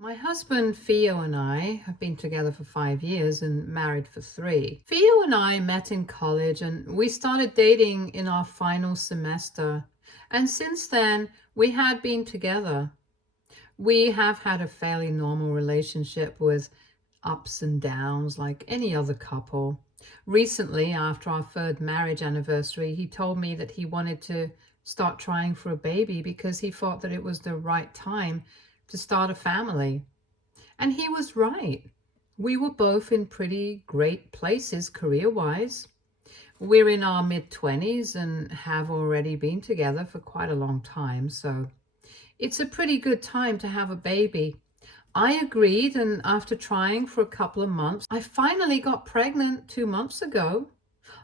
My husband Theo and I have been together for 5 years and married for 3. Theo and I met in college and we started dating in our final semester. And since then, we had been together. We have had a fairly normal relationship with ups and downs like any other couple. Recently, after our third marriage anniversary, he told me that he wanted to start trying for a baby because he thought that it was the right time to start a family. And he was right. We were both in pretty great places career-wise. We're in our mid-20s and have already been together for quite a long time, so it's a pretty good time to have a baby. I agreed, and after trying for a couple of months, I finally got pregnant 2 months ago.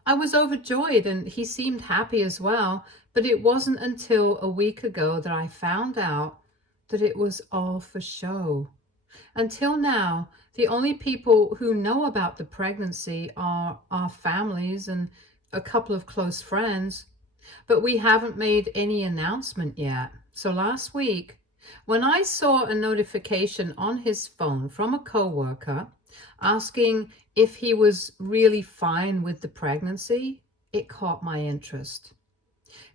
I was overjoyed, and he seemed happy as well, but it wasn't until a week ago that I found out that it was all for show. Until now, the only people who know about the pregnancy are our families and a couple of close friends, but we haven't made any announcement yet. So last week, when I saw a notification on his phone from a coworker asking if he was really fine with the pregnancy, it caught my interest.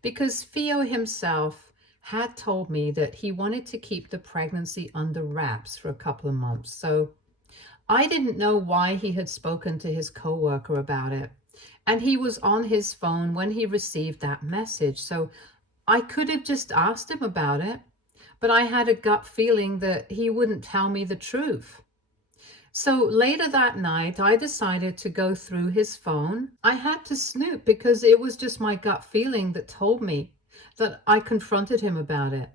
Because Theo himself had told me that he wanted to keep the pregnancy under wraps for a couple of months. So I didn't know why he had spoken to his coworker about it. And he was on his phone when he received that message. So I could have just asked him about it, but I had a gut feeling that he wouldn't tell me the truth. So later that night, I decided to go through his phone. I had to snoop because it was just my gut feeling that told me that I confronted him about it.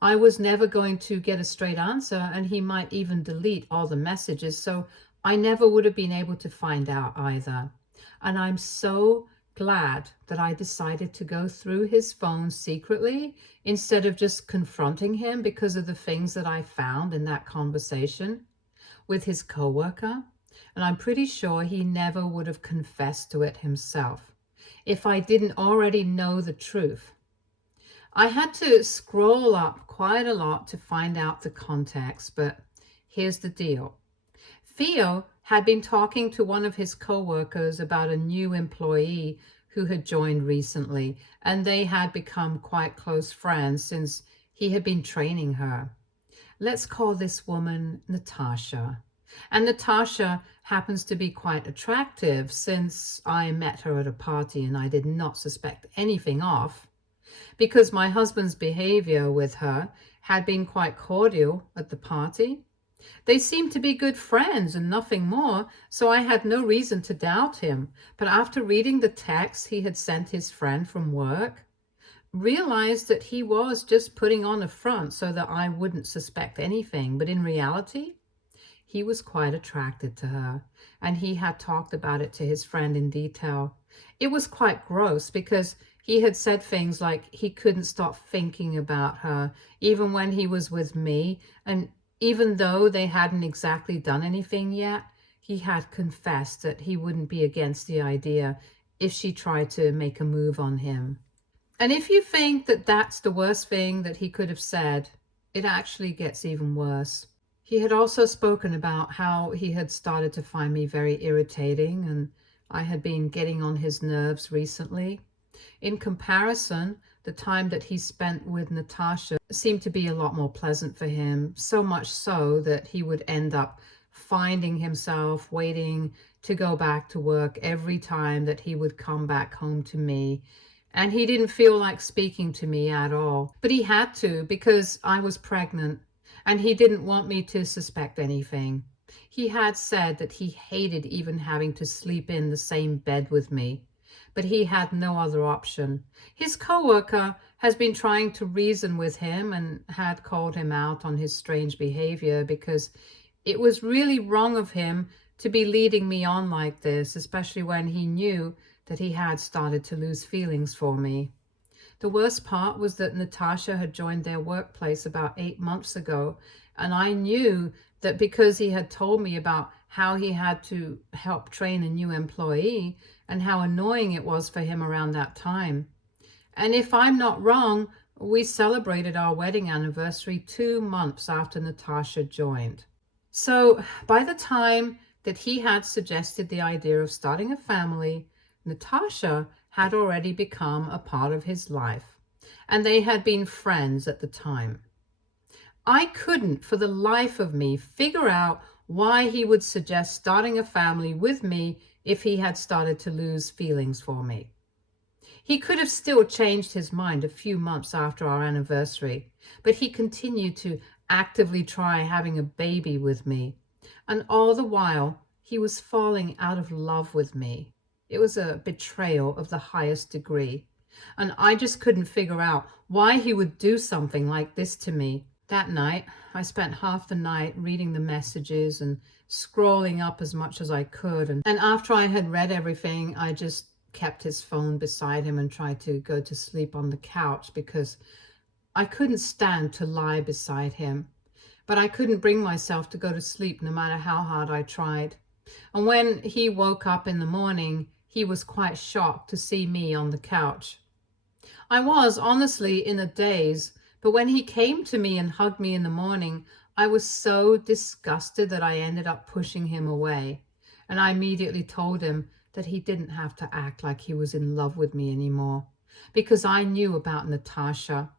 I was never going to get a straight answer, and he might even delete all the messages, so I never would have been able to find out either. And I'm so glad that I decided to go through his phone secretly instead of just confronting him because of the things that I found in that conversation with his coworker. And I'm pretty sure he never would have confessed to it himself if I didn't already know the truth. I had to scroll up quite a lot to find out the context, but here's the deal. Theo had been talking to one of his coworkers about a new employee who had joined recently, and they had become quite close friends since he had been training her. Let's call this woman Natasha. And Natasha happens to be quite attractive since I met her at a party and I did not suspect anything off, because my husband's behavior with her had been quite cordial at the party. They seemed to be good friends and nothing more, so I had no reason to doubt him. But after reading the text he had sent his friend from work, realized that he was just putting on a front so that I wouldn't suspect anything. But in reality, he was quite attracted to her, and he had talked about it to his friend in detail. It was quite gross because he had said things like he couldn't stop thinking about her even when he was with me, and even though they hadn't exactly done anything yet, he had confessed that he wouldn't be against the idea if she tried to make a move on him. And if you think that that's the worst thing that he could have said, it actually gets even worse. He had also spoken about how he had started to find me very irritating and I had been getting on his nerves recently. In comparison, the time that he spent with Natasha seemed to be a lot more pleasant for him, so much so that he would end up finding himself waiting to go back to work every time that he would come back home to me. And he didn't feel like speaking to me at all. But he had to because I was pregnant and he didn't want me to suspect anything. He had said that he hated even having to sleep in the same bed with me, but he had no other option. His coworker has been trying to reason with him and had called him out on his strange behavior because it was really wrong of him to be leading me on like this, especially when he knew that he had started to lose feelings for me. The worst part was that Natasha had joined their workplace about 8 months ago, and I knew that because he had told me about how he had to help train a new employee and how annoying it was for him around that time. And if I'm not wrong, We celebrated our wedding anniversary 2 months after Natasha joined. So by the time that he had suggested the idea of starting a family, Natasha had already become a part of his life, and they had been friends at the time. I couldn't for the life of me figure out why he would suggest starting a family with me if he had started to lose feelings for me. He could have still changed his mind a few months after our anniversary, but he continued to actively try having a baby with me. And all the while, he was falling out of love with me. It was a betrayal of the highest degree. And I just couldn't figure out why he would do something like this to me. That night, I spent half the night reading the messages and scrolling up as much as I could. And after I had read everything, I just kept his phone beside him and tried to go to sleep on the couch because I couldn't stand to lie beside him. But I couldn't bring myself to go to sleep no matter how hard I tried. And when he woke up in the morning, he was quite shocked to see me on the couch. I was honestly in a daze, but when he came to me and hugged me in the morning, I was so disgusted that I ended up pushing him away. And I immediately told him that he didn't have to act like he was in love with me anymore, because I knew about Natasha.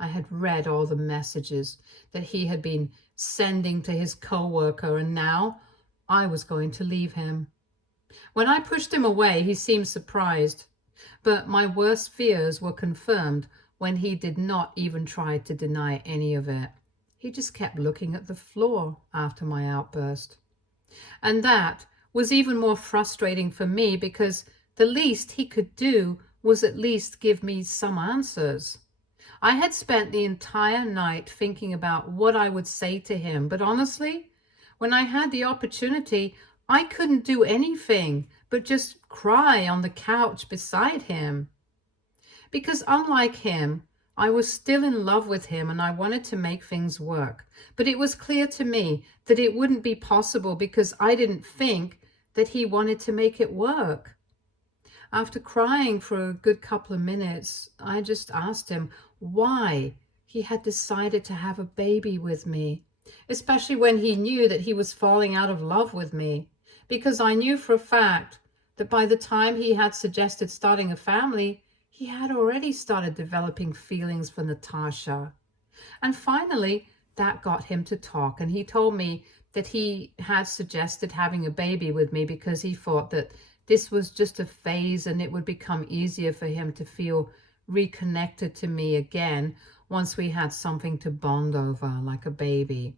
I had read all the messages that he had been sending to his coworker, and now I was going to leave him. When I pushed him away, he seemed surprised, but my worst fears were confirmed when he did not even try to deny any of it. He just kept looking at the floor after my outburst. And that was even more frustrating for me because the least he could do was at least give me some answers. I had spent the entire night thinking about what I would say to him, but honestly, when I had the opportunity, I couldn't do anything but just cry on the couch beside him. Because unlike him, I was still in love with him and I wanted to make things work. But it was clear to me that it wouldn't be possible because I didn't think that he wanted to make it work. After crying for a good couple of minutes, I just asked him why he had decided to have a baby with me, especially when he knew that he was falling out of love with me. Because I knew for a fact that by the time he had suggested starting a family, he had already started developing feelings for Natasha. And finally, that got him to talk, and he told me that he had suggested having a baby with me because he thought that this was just a phase and it would become easier for him to feel reconnected to me again once we had something to bond over, like a baby.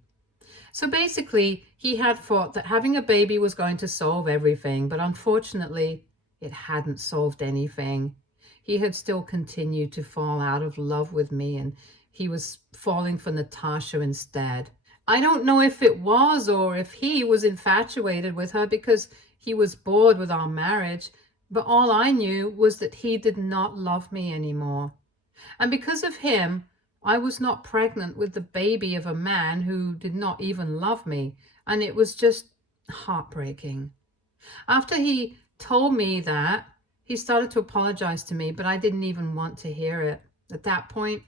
So basically, he had thought that having a baby was going to solve everything, but unfortunately, it hadn't solved anything. He had still continued to fall out of love with me, and he was falling for Natasha instead. I don't know if it was or if he was infatuated with her because he was bored with our marriage, but all I knew was that he did not love me anymore. And because of him, I was not pregnant with the baby of a man who did not even love me, and it was just heartbreaking. After he told me that, he started to apologize to me, but I didn't even want to hear it. At that point,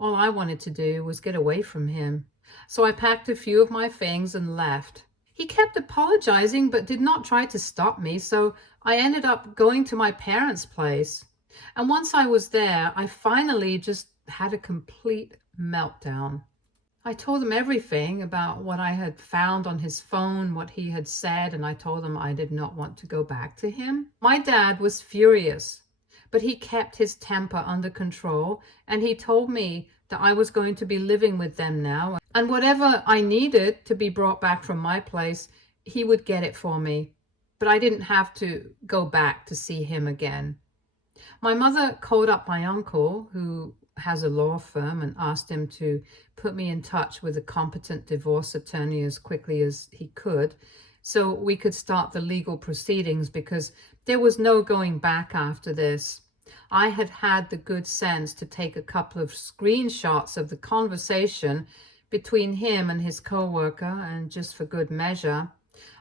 all I wanted to do was get away from him. So I packed a few of my things and left. He kept apologizing, but did not try to stop me, so I ended up going to my parents' place. And once I was there, I finally just had a complete meltdown. I told them everything about what I had found on his phone, what he had said, and I told them I did not want to go back to him. My dad was furious, but he kept his temper under control, and he told me that I was going to be living with them now, and whatever I needed to be brought back from my place, he would get it for me. But I didn't have to go back to see him again. My mother called up my uncle, who has a law firm, and asked him to put me in touch with a competent divorce attorney as quickly as he could so we could start the legal proceedings because there was no going back after this. I had had the good sense to take a couple of screenshots of the conversation between him and his coworker, and just for good measure,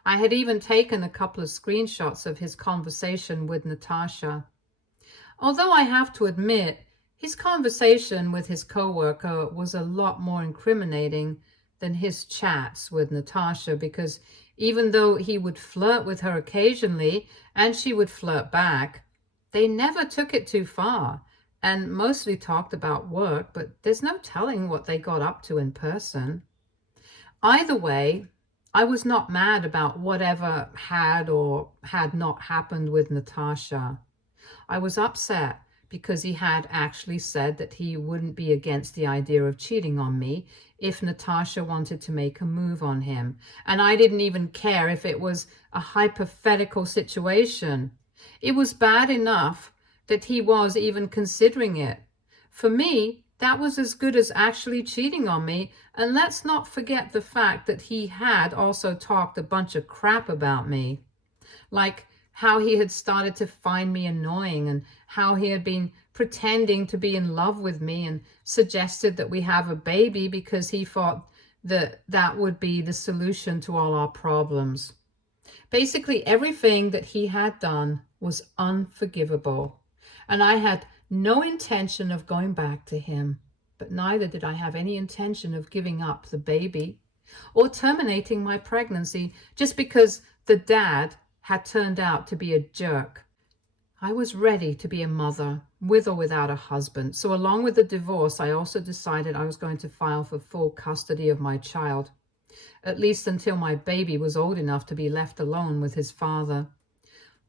I had even taken a couple of screenshots of his conversation with Natasha. Although I have to admit, His conversation with his coworker was a lot more incriminating than his chats with Natasha, because even though he would flirt with her occasionally and she would flirt back, they never took it too far and mostly talked about work, but there's no telling what they got up to in person. Either way, I was not mad about whatever had or had not happened with Natasha. I was upset because he had actually said that he wouldn't be against the idea of cheating on me if Natasha wanted to make a move on him. And I didn't even care if it was a hypothetical situation. It was bad enough that he was even considering it. For me, that was as good as actually cheating on me. And let's not forget the fact that he had also talked a bunch of crap about me. Like how he had started to find me annoying and how he had been pretending to be in love with me and suggested that we have a baby because he thought that that would be the solution to all our problems. Basically, everything that he had done was unforgivable, and I had no intention of going back to him, but neither did I have any intention of giving up the baby or terminating my pregnancy just because the dad had turned out to be a jerk. I was ready to be a mother, with or without a husband. So along with the divorce, I also decided I was going to file for full custody of my child, at least until my baby was old enough to be left alone with his father.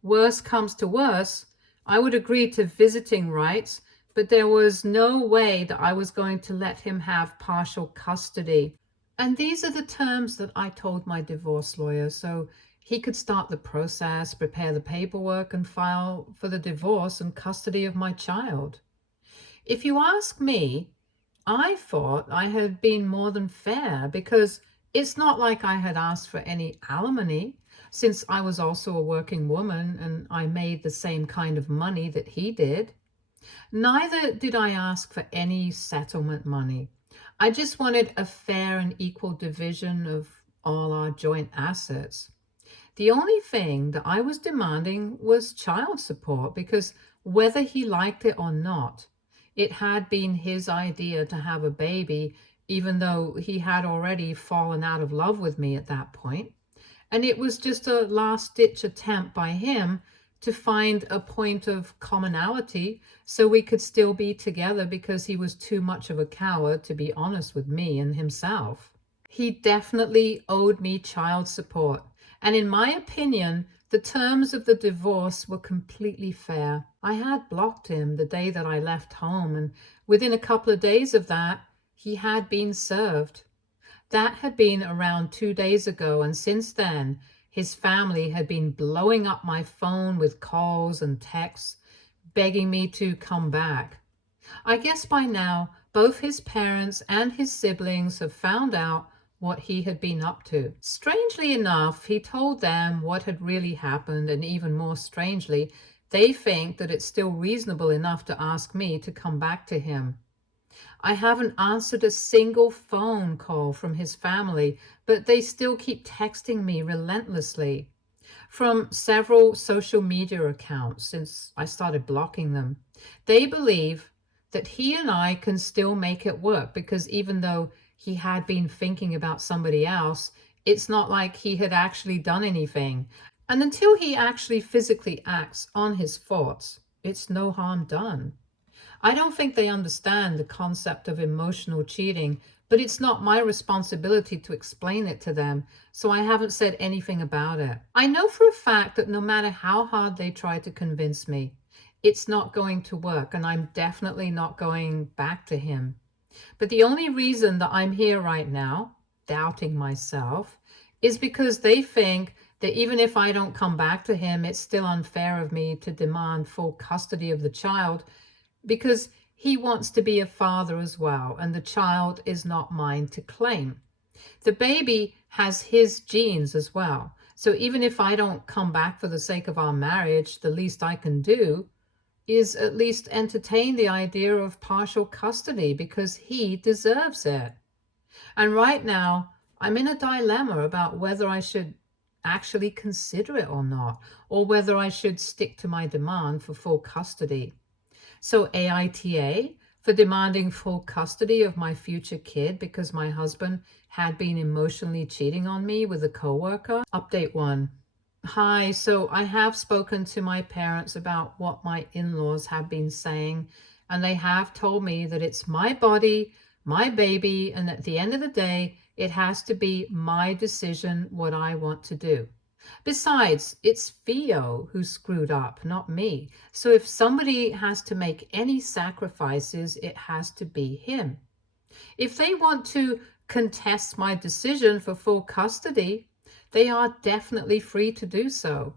Worst comes to worst, I would agree to visiting rights, but there was no way that I was going to let him have partial custody. And these are the terms that I told my divorce lawyer, so he could start the process, prepare the paperwork, and file for the divorce and custody of my child. If you ask me, I thought I had been more than fair, because it's not like I had asked for any alimony, since I was also a working woman and I made the same kind of money that he did. Neither did I ask for any settlement money. I just wanted a fair and equal division of all our joint assets. The only thing that I was demanding was child support, because whether he liked it or not, it had been his idea to have a baby, even though he had already fallen out of love with me at that point. And it was just a last-ditch attempt by him to find a point of commonality so we could still be together, because he was too much of a coward to be honest with me and himself. He definitely owed me child support. And in my opinion, the terms of the divorce were completely fair. I had blocked him the day that I left home, and within a couple of days of that, he had been served. That had been around 2 days ago, and since then, his family had been blowing up my phone with calls and texts, begging me to come back. I guess by now, both his parents and his siblings have found out what he had been up to. Strangely enough, he told them what had really happened, and even more strangely, they think that it's still reasonable enough to ask me to come back to him. I haven't answered a single phone call from his family, but they still keep texting me relentlessly. From several social media accounts since I started blocking them. They believe that he and I can still make it work, because even though he had been thinking about somebody else, it's not like he had actually done anything. And until he actually physically acts on his thoughts, it's no harm done. I don't think they understand the concept of emotional cheating, but it's not my responsibility to explain it to them, so I haven't said anything about it. I know for a fact that no matter how hard they try to convince me, it's not going to work, and I'm definitely not going back to him. But the only reason that I'm here right now, doubting myself, is because they think that even if I don't come back to him, it's still unfair of me to demand full custody of the child, because he wants to be a father as well, and the child is not mine to claim. The baby has his genes as well. So even if I don't come back for the sake of our marriage, the least I can do is at least entertain the idea of partial custody, because he deserves it. And right now, I'm in a dilemma about whether I should actually consider it or not, or whether I should stick to my demand for full custody. So AITA for demanding full custody of my future kid because my husband had been emotionally cheating on me with a coworker. Update 1. Hi, so I have spoken to my parents about what my in-laws have been saying, and they have told me that it's my body, my baby, and at the end of the day, it has to be my decision what I want to do. Besides, it's Theo who screwed up, not me. So if somebody has to make any sacrifices, it has to be him. If they want to contest my decision for full custody, they are definitely free to do so.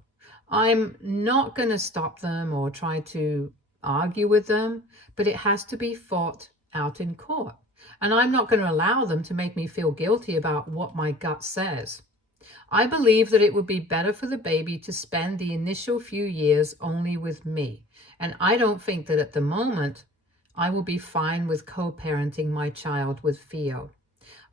I'm not going to stop them or try to argue with them, but it has to be fought out in court. And I'm not going to allow them to make me feel guilty about what my gut says. I believe that it would be better for the baby to spend the initial few years only with me. And I don't think that at the moment I will be fine with co-parenting my child with Theo.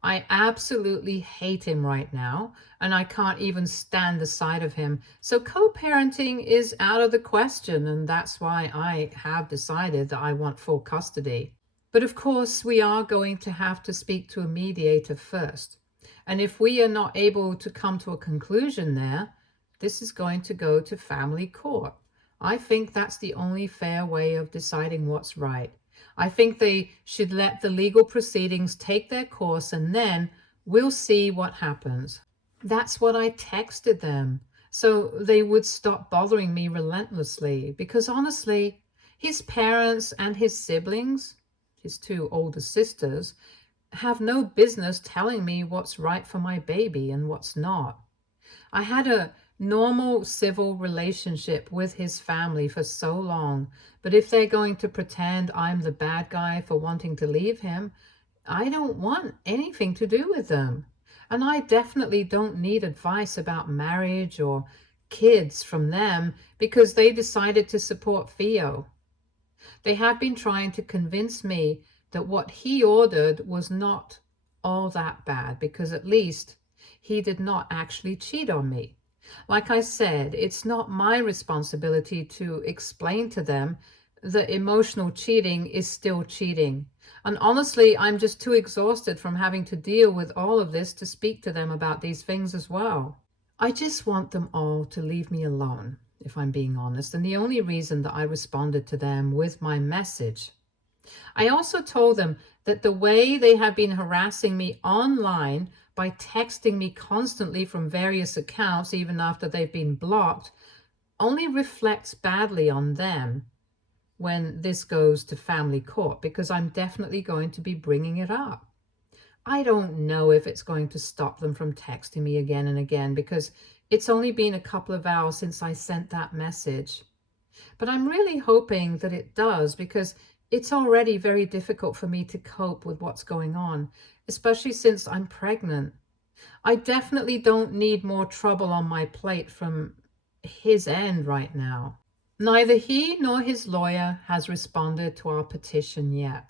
I absolutely hate him right now, and I can't even stand the sight of him. So co-parenting is out of the question, and that's why I have decided that I want full custody. But of course, we are going to have to speak to a mediator first. And if we are not able to come to a conclusion there, this is going to go to family court. I think that's the only fair way of deciding what's right. I think they should let the legal proceedings take their course and then we'll see what happens. That's what I texted them, so they would stop bothering me relentlessly, because honestly, his parents and his siblings, his 2 older sisters, have no business telling me what's right for my baby and what's not. I had a normal civil relationship with his family for so long, but if they're going to pretend I'm the bad guy for wanting to leave him, I don't want anything to do with them. And I definitely don't need advice about marriage or kids from them because they decided to support Theo. They have been trying to convince me that what he ordered was not all that bad because at least he did not actually cheat on me. Like I said, it's not my responsibility to explain to them that emotional cheating is still cheating. And honestly, I'm just too exhausted from having to deal with all of this to speak to them about these things as well. I just want them all to leave me alone, if I'm being honest, and the only reason that I responded to them with my message. I also told them that the way they have been harassing me online by texting me constantly from various accounts, even after they've been blocked, only reflects badly on them when this goes to family court, because I'm definitely going to be bringing it up. I don't know if it's going to stop them from texting me again and again, because it's only been a couple of hours since I sent that message. But I'm really hoping that it does, because it's already very difficult for me to cope with what's going on, especially since I'm pregnant. I definitely don't need more trouble on my plate from his end right now. Neither he nor his lawyer has responded to our petition yet,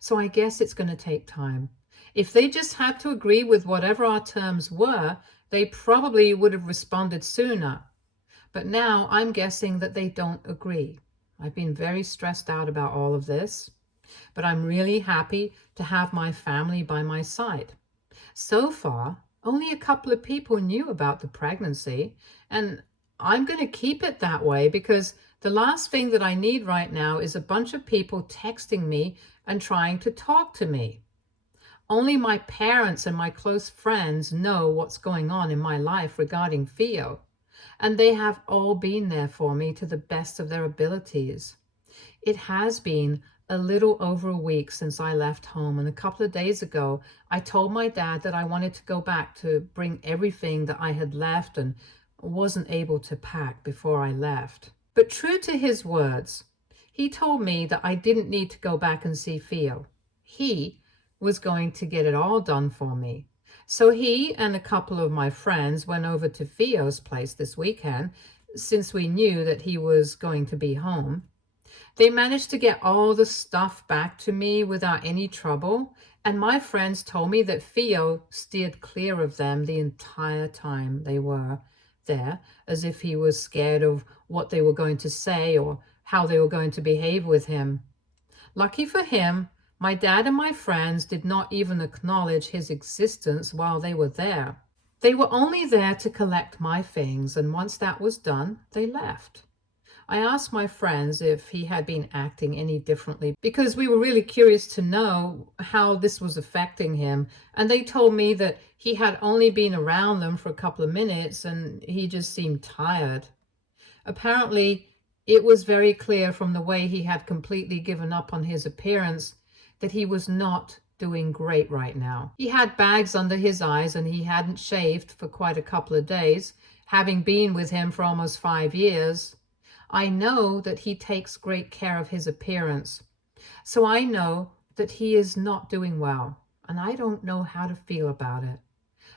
so I guess it's going to take time. If they just had to agree with whatever our terms were, they probably would have responded sooner. But now I'm guessing that they don't agree. I've been very stressed out about all of this, but I'm really happy to have my family by my side. So far, only a couple of people knew about the pregnancy, and I'm going to keep it that way because the last thing that I need right now is a bunch of people texting me and trying to talk to me. Only my parents and my close friends know what's going on in my life regarding Theo, and they have all been there for me to the best of their abilities. It has been a little over a week since I left home, and a couple of days ago, I told my dad that I wanted to go back to bring everything that I had left and wasn't able to pack before I left. But true to his words, he told me that I didn't need to go back and see Theo. He was going to get it all done for me. So he and a couple of my friends went over to Theo's place this weekend, since we knew that he was going to be home. They managed to get all the stuff back to me without any trouble, and my friends told me that Theo steered clear of them the entire time they were there, as if he was scared of what they were going to say or how they were going to behave with him. Lucky for him, my dad and my friends did not even acknowledge his existence while they were there. They were only there to collect my things, and once that was done, they left. I asked my friends if he had been acting any differently because we were really curious to know how this was affecting him, and they told me that he had only been around them for a couple of minutes and he just seemed tired. Apparently, it was very clear from the way he had completely given up on his appearance that he was not doing great right now. He had bags under his eyes and he hadn't shaved for quite a couple of days, having been with him for almost 5 years. I know that he takes great care of his appearance. So I know that he is not doing well, and I don't know how to feel about it.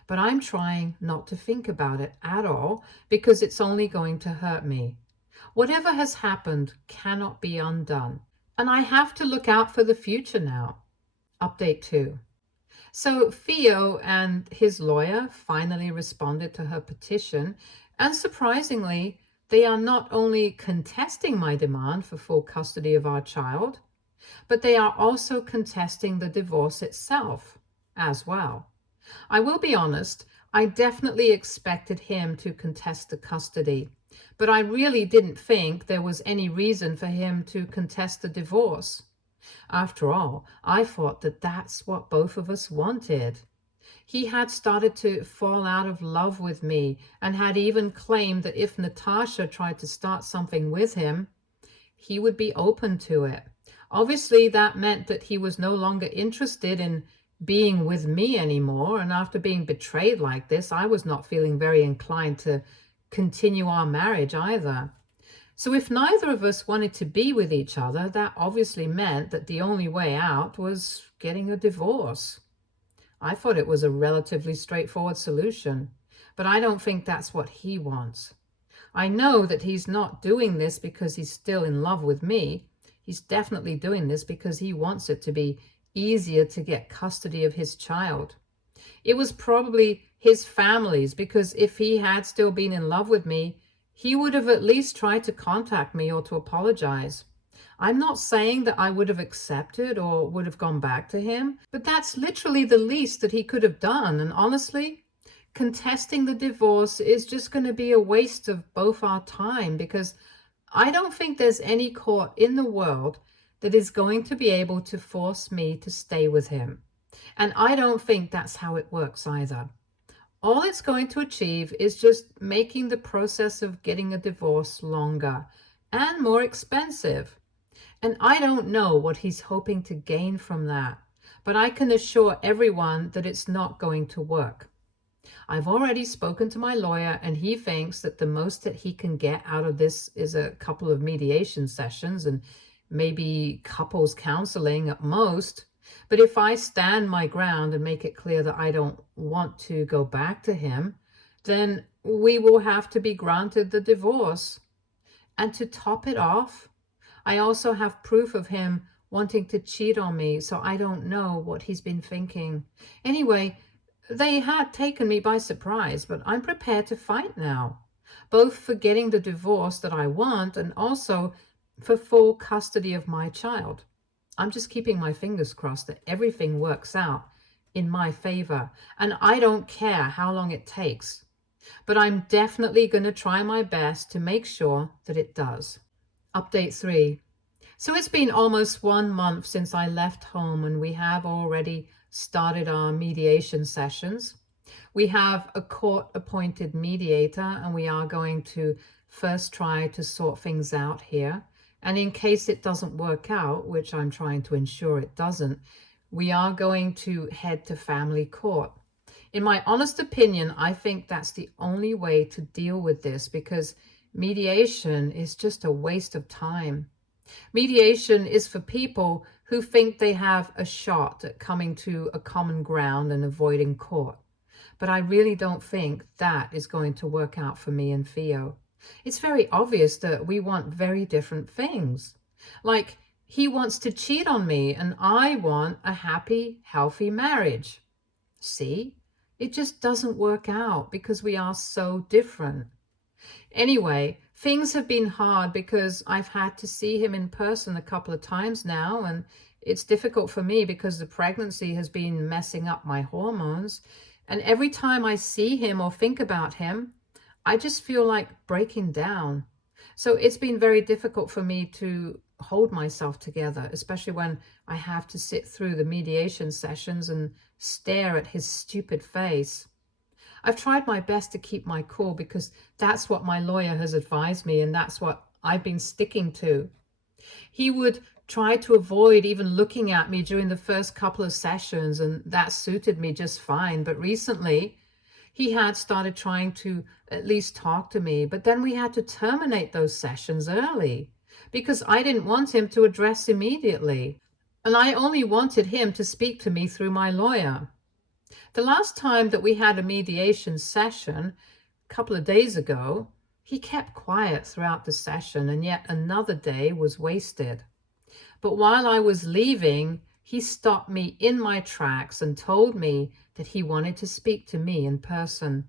But I'm trying not to think about it at all because it's only going to hurt me. Whatever has happened cannot be undone, and I have to look out for the future now. Update 2. So Theo and his lawyer finally responded to her petition, and surprisingly, they are not only contesting my demand for full custody of our child, but they are also contesting the divorce itself as well. I will be honest, I definitely expected him to contest the custody, but I really didn't think there was any reason for him to contest the divorce. After all, I thought that that's what both of us wanted. He had started to fall out of love with me and had even claimed that if Natasha tried to start something with him, he would be open to it. Obviously, that meant that he was no longer interested in being with me anymore, and after being betrayed like this, I was not feeling very inclined to continue our marriage either. So if neither of us wanted to be with each other, that obviously meant that the only way out was getting a divorce. I thought it was a relatively straightforward solution, but I don't think that's what he wants. I know that he's not doing this because he's still in love with me. He's definitely doing this because he wants it to be easier to get custody of his child. It was probably his family's, because if he had still been in love with me, he would have at least tried to contact me or to apologize. I'm not saying that I would have accepted or would have gone back to him, but that's literally the least that he could have done. And honestly, contesting the divorce is just going to be a waste of both our time, because I don't think there's any court in the world that is going to be able to force me to stay with him. And I don't think that's how it works either. All it's going to achieve is just making the process of getting a divorce longer and more expensive. And I don't know what he's hoping to gain from that, but I can assure everyone that it's not going to work. I've already spoken to my lawyer, and he thinks that the most that he can get out of this is a couple of mediation sessions and maybe couples counseling at most. But if I stand my ground and make it clear that I don't want to go back to him, then we will have to be granted the divorce. And to top it off, I also have proof of him wanting to cheat on me, so I don't know what he's been thinking. Anyway, they had taken me by surprise, but I'm prepared to fight now, both for getting the divorce that I want and also for full custody of my child. I'm just keeping my fingers crossed that everything works out in my favor, and I don't care how long it takes. But I'm definitely going to try my best to make sure that it does. Update 3. So it's been almost 1 month since I left home, and we have already started our mediation sessions. We have a court-appointed mediator, and we are going to first try to sort things out here. And in case it doesn't work out, which I'm trying to ensure it doesn't, we are going to head to family court. In my honest opinion, I think that's the only way to deal with this, because mediation is just a waste of time. Mediation is for people who think they have a shot at coming to a common ground and avoiding court. But I really don't think that is going to work out for me and Theo. It's very obvious that we want very different things. Like, he wants to cheat on me and I want a happy, healthy marriage. See? It just doesn't work out because we are so different. Anyway, things have been hard because I've had to see him in person a couple of times now, and it's difficult for me because the pregnancy has been messing up my hormones. And every time I see him or think about him, I just feel like breaking down. So it's been very difficult for me to hold myself together, especially when I have to sit through the mediation sessions and stare at his stupid face. I've tried my best to keep my cool because that's what my lawyer has advised me, and that's what I've been sticking to. He would try to avoid even looking at me during the first couple of sessions, and that suited me just fine. But recently, he had started trying to at least talk to me, but then we had to terminate those sessions early because I didn't want him to address immediately. And I only wanted him to speak to me through my lawyer. The last time that we had a mediation session, a couple of days ago, he kept quiet throughout the session, and yet another day was wasted. But while I was leaving, he stopped me in my tracks and told me that he wanted to speak to me in person.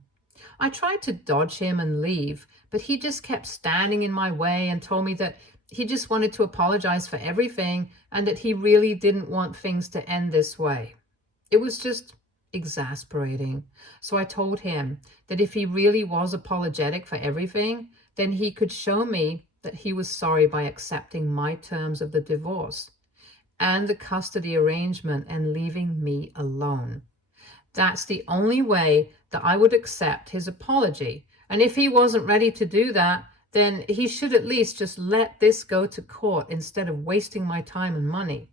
I tried to dodge him and leave, but he just kept standing in my way and told me that he just wanted to apologize for everything and that he really didn't want things to end this way. It was just exasperating. So I told him that if he really was apologetic for everything, then he could show me that he was sorry by accepting my terms of the divorce and the custody arrangement and leaving me alone. That's the only way that I would accept his apology. And if he wasn't ready to do that, then he should at least just let this go to court instead of wasting my time and money.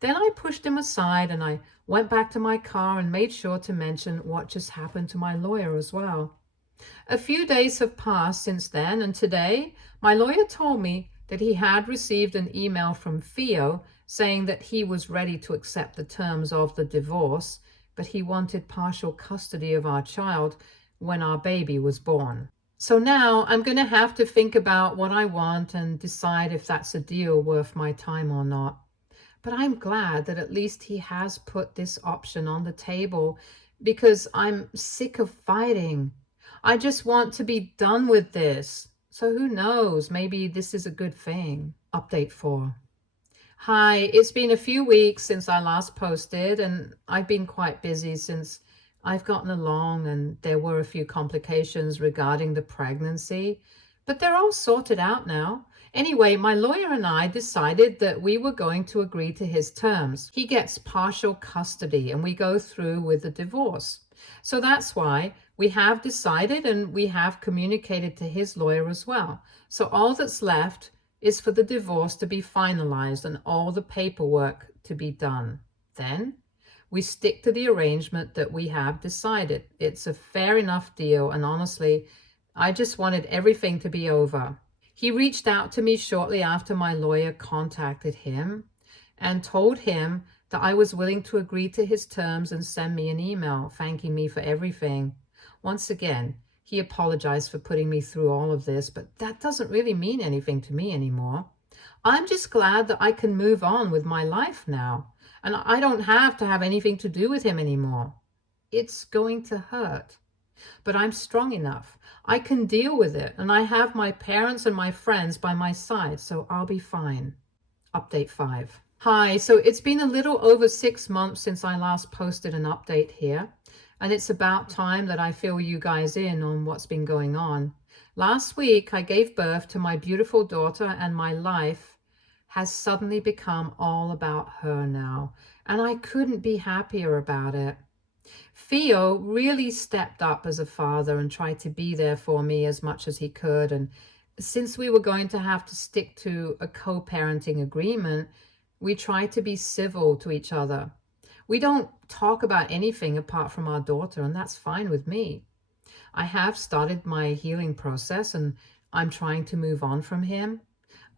Then I pushed him aside and I went back to my car and made sure to mention what just happened to my lawyer as well. A few days have passed since then, and today my lawyer told me that he had received an email from Theo saying that he was ready to accept the terms of the divorce, but he wanted partial custody of our child when our baby was born. So now I'm going to have to think about what I want and decide if that's a deal worth my time or not. But I'm glad that at least he has put this option on the table because I'm sick of fighting. I just want to be done with this. So who knows, maybe this is a good thing. Update 4. Hi, it's been a few weeks since I last posted, and I've been quite busy since I've gotten along and there were a few complications regarding the pregnancy, but they're all sorted out now. Anyway, my lawyer and I decided that we were going to agree to his terms. He gets partial custody and we go through with the divorce. So that's why we have decided and we have communicated to his lawyer as well. So all that's left is for the divorce to be finalized and all the paperwork to be done. Then we stick to the arrangement that we have decided. It's a fair enough deal, and honestly, I just wanted everything to be over. He reached out to me shortly after my lawyer contacted him and told him that I was willing to agree to his terms and send me an email thanking me for everything. Once again, he apologized for putting me through all of this, but that doesn't really mean anything to me anymore. I'm just glad that I can move on with my life now, and I don't have to have anything to do with him anymore. It's going to hurt, but I'm strong enough. I can deal with it, and I have my parents and my friends by my side, so I'll be fine. Update 5. Hi, so it's been a little over 6 months since I last posted an update here, and it's about time that I fill you guys in on what's been going on. Last week, I gave birth to my beautiful daughter, and my life has suddenly become all about her now, and I couldn't be happier about it. Theo really stepped up as a father and tried to be there for me as much as he could, and since we were going to have to stick to a co-parenting agreement, we tried to be civil to each other. We don't talk about anything apart from our daughter, and that's fine with me. I have started my healing process, and I'm trying to move on from him.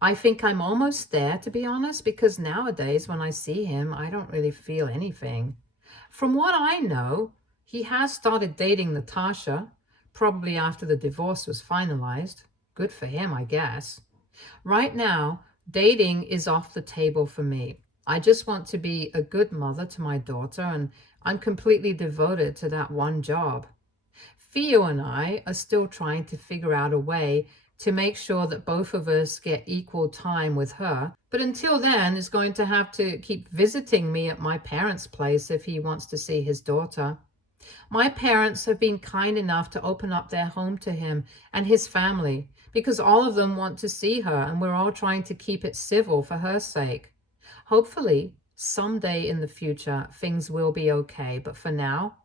I think I'm almost there, to be honest, because nowadays when I see him, I don't really feel anything. From what I know, he has started dating Natasha, probably after the divorce was finalized. Good for him, I guess. Right now, dating is off the table for me. I just want to be a good mother to my daughter, and I'm completely devoted to that one job. Theo and I are still trying to figure out a way to make sure that both of us get equal time with her. But until then, he's going to have to keep visiting me at my parents' place if he wants to see his daughter. My parents have been kind enough to open up their home to him and his family because all of them want to see her, and we're all trying to keep it civil for her sake. Hopefully, someday in the future, things will be okay, but for now,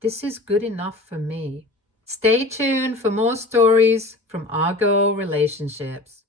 this is good enough for me. Stay tuned for more stories from our girl relationships.